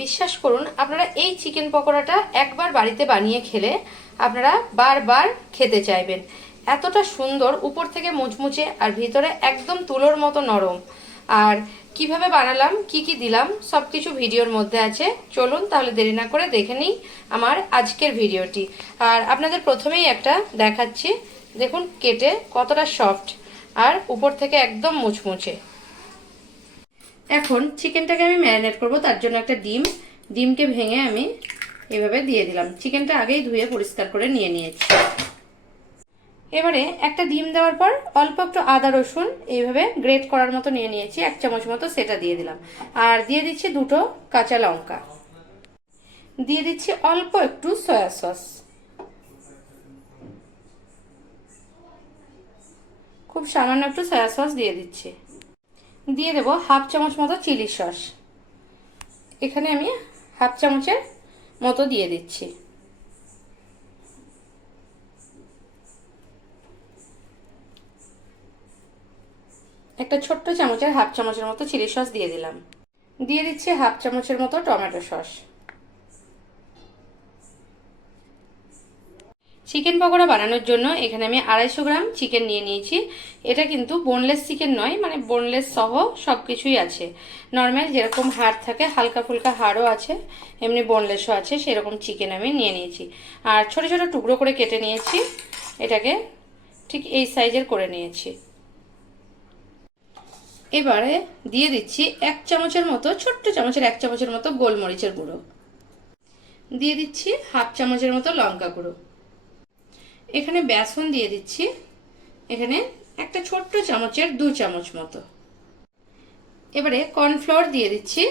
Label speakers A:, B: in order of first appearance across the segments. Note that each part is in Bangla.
A: বিশ্বাস করুন, আপনারা এই চিকেন পকোড়াটা একবার বাড়িতে বানিয়ে খেলে আপনারা বারবার খেতে চাইবেন। এতটা সুন্দর, উপর থেকে মুচমুচে আর ভিতরে একদম তুলোর মতো নরম। আর কীভাবে বানালাম, কি কি দিলাম সব কিছু ভিডিওর মধ্যে আছে। চলুন তাহলে দেরি না করে দেখে নিই আমার আজকের ভিডিওটি। আর আপনাদের প্রথমেই একটা দেখাচ্ছি। দেখুন, কেটে কতটা সফট আর উপর থেকে একদম মুচমুচে। এখন চিকেনটাকে আমি ম্যারিনেট করব, তার জন্য একটা ডিম। ডিমকে ভেঙে আমি এভাবে দিয়ে দিলাম। চিকেনটা আগেই ধুয়ে পরিষ্কার করে নিয়ে নিয়েছি। এবারে একটা ডিম দেওয়ার পর অল্প একটু আদা রসুন এইভাবে গ্রেট করার মতো নিয়ে নিয়েছি, এক চামচ মতো সেটা দিয়ে দিলাম। আর দিয়ে দিচ্ছি দুটো কাঁচা লঙ্কা। দিয়ে দিচ্ছি অল্প একটু সয়া সস। খুব সামান্য একটু সয়া সস দিয়ে দিচ্ছি। দিয়ে দেব হাফ চামচ মতো চিলি সস। এখানে আমি হাফ চামচের মতো দিয়ে দিচ্ছি। একটা ছোট্ট চামচের হাফ চামচের মতো চিলি সস দিয়ে দিলাম। দিয়ে দিচ্ছি হাফ চামচের মতো টমেটো সস। চিকেন পকোড়া বানানোর জন্য এখানে আমি আড়াইশো গ্রাম চিকেন নিয়ে নিয়েছি। এটা কিন্তু বোনলেস চিকেন নয় মানে বোনলেস সহ সব কিছুই আছে। নর্মাল যেরকম হাড় থাকে, হালকা ফুলকা হাড়ও আছে, এমনি বোনলেসও আছে, সেরকম চিকেন আমি নিয়ে নিয়েছি। আর ছোট ছোট টুকরো করে কেটে নিয়েছি, এটাকে ঠিক এই সাইজের করে নিয়েছি। এবারে দিয়ে দিচ্ছি এক চামচের মতো, ছোট্ট চামচের এক চামচের মতো গোলমরিচের গুঁড়ো। দিয়ে দিচ্ছি হাফ চামচের মতো লঙ্কা গুঁড়ো। এখানে বেসন দিয়ে দিচ্ছি। এখানে একটা ছোট্ট চামচের দু চামচ মতো। এবারে কর্নফ্লাওয়ার দিয়ে দিচ্ছি।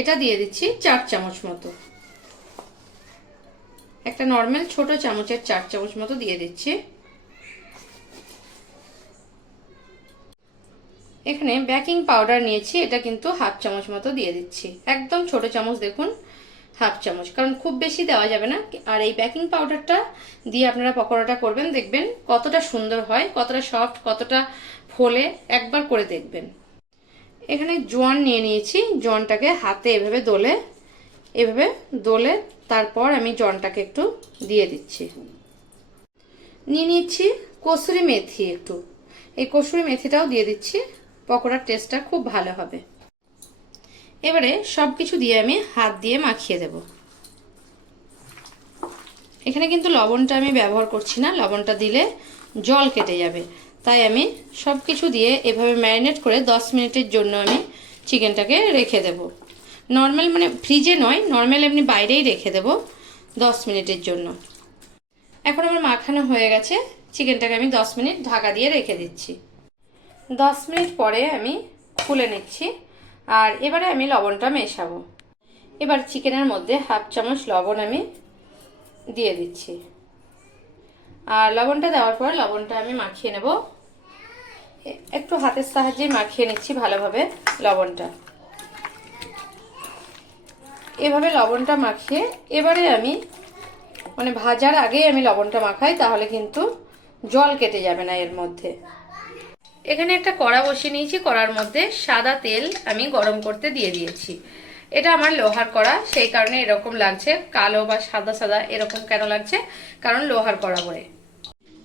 A: এটা দিয়ে দিচ্ছি চার চামচ মতো। একটা নর্মাল ছোট চামচের চার চামচ মতো দিয়ে দিচ্ছি। এখানে বেকিং পাউডার নিয়েছি, এটা কিন্তু হাফ চামচ মতো দিয়ে দিচ্ছি। একদম ছোট চামচ দেখুন হাফ চামচ। কারণ খুব বেশি দেওয়া যাবে না। আর এই বেকিং পাউডারটা দিয়ে আপনারা পকোড়াটা করবেন, দেখবেন কতটা সুন্দর হয়, কতটা সফট কতটা ফোলে, একবার করে দেখবেন। এখানে জোয়ান নিয়ে নিয়েছি। জোয়ানটাকে হাতে এভাবে দোলে এভাবে দোলে তারপর আমি জনটাকে একটু দিয়ে দিচ্ছি। নিয়ে নিচ্ছি কসুরি মেথি একটু। এই কসুরি মেথিটাও দিয়ে দিচ্ছি। পকোড়ার টেস্টটা খুব ভালো হবে। এবারে সব কিছু দিয়ে আমি হাত দিয়ে মাখিয়ে দেব। এখানে কিন্তু লবণটা আমি ব্যবহার করছি না, লবণটা দিলে জল কেটে যাবে। তাই আমি সব কিছু দিয়ে এভাবে ম্যারিনেট করে 10 মিনিটের জন্য আমি চিকেনটাকে রেখে দেব। নর্মাল মানে ফ্রিজে নয়, নর্মাল এমনি বাইরেই রেখে দেব 10 মিনিটের জন্য। এখন আমার মাখানো হয়ে গেছে, চিকেনটাকে আমি 10 মিনিট ঢাকা দিয়ে রেখে দিচ্ছি। 10 মিনিট পরে আমি খুলে নিচ্ছি। আর এবারে আমি লবণটা মেশাবো। এবার চিকেনের মধ্যে হাফ চামচ লবণ আমি দিয়ে দিচ্ছি। আর লবণটা দেওয়ার পর লবণটা আমি মাখিয়ে নেব। একটু হাতের সাহায্যে মাখিয়ে নিচ্ছি ভালোভাবে লবণটা। এভাবে লবণটা মাখিয়ে এবারে আমি মানে ভাজার আগেই আমি লবণটা মাখাই, তাহলে কিন্তু জল কেটে যাবে না এর মধ্যে। এখানে একটা কড়া বসিয়ে নিয়েছি, কড়ার মধ্যে সাদা তেল আমি গরম করতে দিয়ে দিয়েছি। এটা আমার লোহার কড়া, সেই কারণে এরকম লাগছে, কালো বা সাদা সাদা এরকম কেন লাগছে? কারণ লোহার কড়া বলে।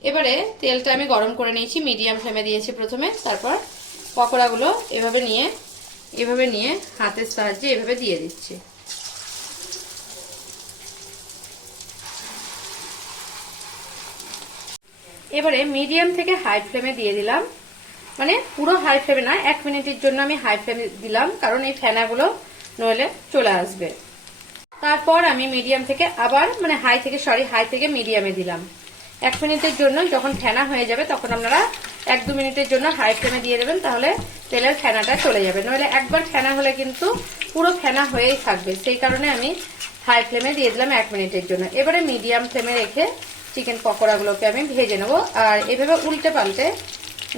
A: এবারে তেলটা আমি গরম করে নিয়েছি, মিডিয়াম ফ্লেমে দিয়েছি প্রথমে, তারপর পকোড়াগুলো এভাবে নিয়ে এভাবে নিয়ে হাতের সাহায্যে এভাবে দিয়ে দিচ্ছি। এবারে মিডিয়াম থেকে হাই ফ্লেমে দিয়ে দিলাম। মানে পুরো হাই ফ্লেমে না এক মিনিটের জন্য আমি হাই ফ্লেমে দিলাম, কারণ এই ফেনাগুলো নইলে চলে আসবে। তারপর আমি মিডিয়াম থেকে আবার মানে হাই থেকে সরি হাই থেকে মিডিয়ামে দিলাম। এক মিনিটের জন্য যখন ফেনা হয়ে যাবে, তখন আপনারা এক দু মিনিটের জন্য হাই ফ্লেমে দিয়ে দেবেন, তাহলে তেলের ফেনাটা চলে যাবে। নইলে একবার ফেনা হলে কিন্তু পুরো ফেনা হয়েই থাকবে। সেই কারণে আমি হাই ফ্লেমে দিয়ে দিলাম এক মিনিটের জন্য। এবারে মিডিয়াম ফ্লেমে রেখে চিকেন পকোড়াগুলোকে আমি ভেজে নেব। আর এভাবে উল্টে পাল্টে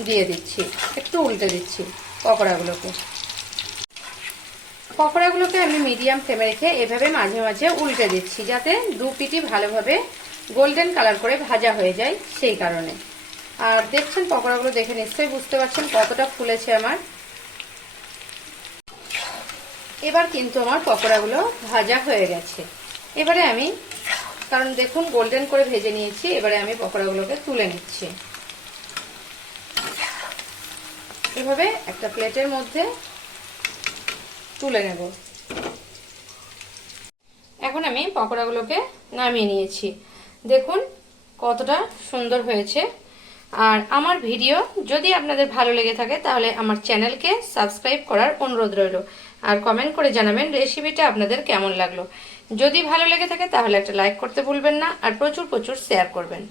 A: দিয়ে দিচ্ছি, একটু উল্টে দিচ্ছি পকোড়াগুলোকে। পকোড়াগুলোকে আমি মিডিয়াম ফ্লেমে রেখে এভাবে মাঝে মাঝে উল্টে দিচ্ছি, যাতে দু পিটি ভালোভাবে গোল্ডেন কালার করে ভাজা হয়ে যায় সেই কারণে। আর দেখছেন পকোড়াগুলো দেখে নিশ্চয়ই বুঝতে পারছেন কতটা ফুলেছে আমার। এবার কিন্তু আমার পকোড়াগুলো ভাজা হয়ে গেছে। এবারে আমি, কারণ দেখুন গোল্ডেন করে ভেজে নিয়েছি, এবারে আমি পকোড়াগুলোকে তুলে নিচ্ছি। এভাবে একটা প্লেটের মধ্যে তুলে নেব। এখন আমি পকোড়াগুলোকে নামিয়ে নিয়েছি। দেখুন কতটা সুন্দর হয়েছে। আর আমার ভিডিও যদি আপনাদের ভালো লেগে থাকে, তাহলে আমার চ্যানেলকে সাবস্ক্রাইব করার অনুরোধ রইল। আর কমেন্ট করে জানাবেন রেসিপিটা আপনাদের কেমন লাগল। যদি ভালো লেগে থাকে, তাহলে একটা লাইক করতে ভুলবেন না, আর প্রচুর প্রচুর শেয়ার করবেন।